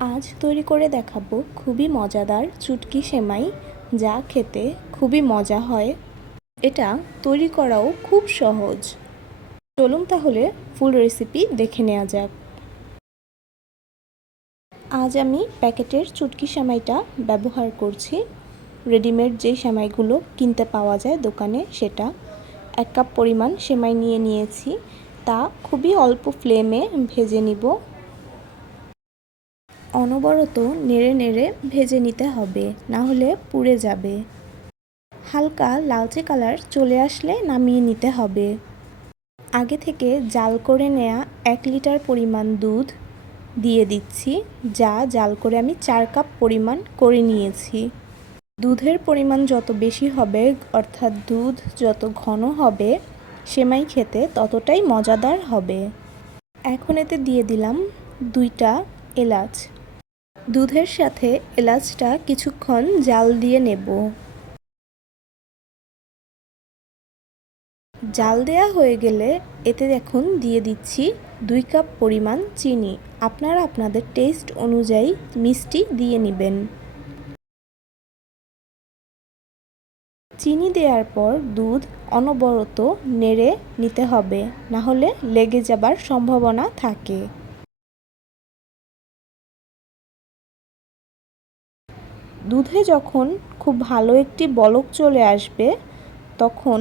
আজ তৈরি করে দেখাবো খুবই মজাদার চুটকি সেমাই, যা খেতে খুবই মজা হয়। এটা তৈরি করাও খুব সহজ। চলুন তাহলে ফুল রেসিপি দেখে নেওয়া যাক। আজ আমি প্যাকেটের চুটকি সেমাইটা ব্যবহার করছি। রেডিমেড যেই সেমাইগুলো কিনতে পাওয়া যায় দোকানে, সেটা এক কাপ পরিমাণ সেমাই নিয়ে নিয়েছি। তা খুবই অল্প ফ্লেমে ভেজে নিব। অনবরত নেড়ে নেড়ে ভেজে নিতে হবে, না হলে পুড়ে যাবে। হালকা লালচে কালার চলে আসলে নামিয়ে নিতে হবে। আগে থেকে জাল করে নেয়া এক লিটার পরিমাণ দুধ দিয়ে দিচ্ছি, যা জাল করে আমি চার কাপ পরিমাণ করে নিয়েছি। দুধের পরিমাণ যত বেশি হবে, অর্থাৎ দুধ যত ঘন হবে, সেমাই খেতে ততটাই মজাদার হবে। এখন এতে দিয়ে দিলাম দুইটা এলাচ। দুধের সাথে এলাচটা কিছুক্ষণ জাল দিয়ে নেব। জাল দেয়া হয়ে গেলে এতে এখন দিয়ে দিচ্ছি দুই কাপ পরিমাণ চিনি। আপনারা আপনাদের টেস্ট অনুযায়ী মিষ্টি দিয়ে নেবেন। চিনি দেওয়ার পর দুধ অনবরত নেড়ে নিতে হবে না হলে লেগে যাবার সম্ভাবনা থাকে। দুধে যখন খুব ভালো একটি বলক চলে আসবে, তখন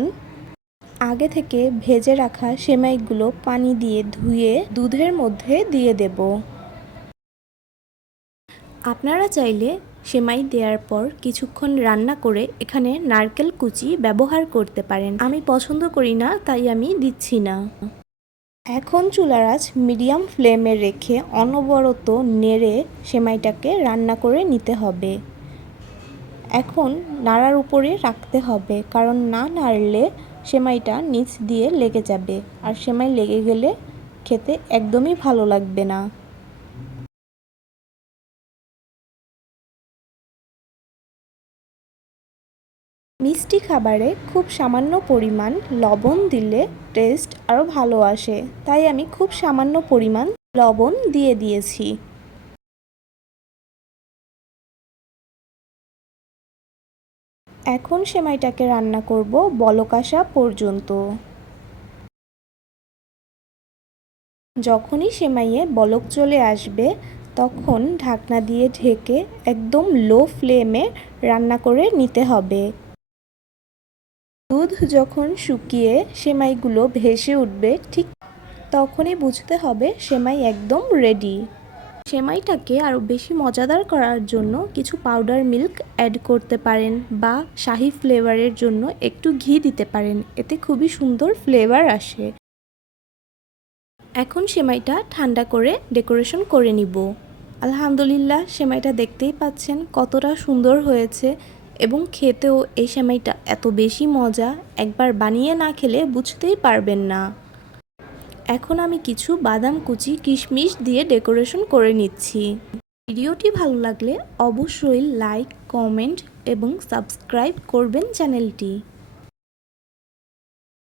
আগে থেকে ভেজে রাখা সেমাইগুলো পানি দিয়ে ধুয়ে দুধের মধ্যে দিয়ে দেব। আপনারা চাইলে সেমাই দেওয়ার পর কিছুক্ষণ রান্না করে এখানে নারকেল কুচি ব্যবহার করতে পারেন। আমি পছন্দ করি না, তাই আমি দিচ্ছি না। এখন চুলার আঁচ মিডিয়াম ফ্লেমে রেখে অনবরত নেড়ে সেমাইটাকে রান্না করে নিতে হবে। এখন নাড়ার উপরে রাখতে হবে, কারণ না নাড়লে সেমাইটা নিচ দিয়ে লেগে যাবে, আর সেমাই লেগে গেলে খেতে একদমই ভালো লাগবে না। মিষ্টি খাবারে খুব সামান্য পরিমাণ লবণ দিলে টেস্ট আরও ভালো আসে, তাই আমি খুব সামান্য পরিমাণ লবণ দিয়ে দিয়েছি। এখন সেমাইটাকে রান্না করব বলক আসা পর্যন্ত। যখনই সেমাইয়ে বলক চলে আসবে, তখন ঢাকনা দিয়ে ঢেকে একদম লো ফ্লেমে রান্না করে নিতে হবে। দুধ যখন শুকিয়ে সেমাইগুলো ভেসে উঠবে, ঠিক তখনই বুঝতে হবে সেমাই একদম রেডি সেমাইটাকে আরও বেশি মজাদার করার জন্য কিছু পাউডার মিল্ক অ্যাড করতে পারেন বা শাহি ফ্লেভারের জন্য একটু ঘি দিতে পারেন। এতে খুবই সুন্দর ফ্লেভার আসে। এখন সেমাইটা ঠান্ডা করে ডেকোরেশন করে নিব। আলহামদুলিল্লাহ, সেমাইটা দেখতেই পাচ্ছেন কতটা সুন্দর হয়েছে এবং খেতেও এই সেমাইটা এত বেশি মজা, একবার বানিয়ে না খেলে বুঝতেই পারবেন না। এখন আমি কিছু বাদাম কুচি, কিশমিশ দিয়ে ডেকোরেশন করে নিচ্ছি। ভিডিওটি ভালো লাগলে অবশ্যই লাইক, কমেন্ট এবং সাবস্ক্রাইব করবেন চ্যানেলটি।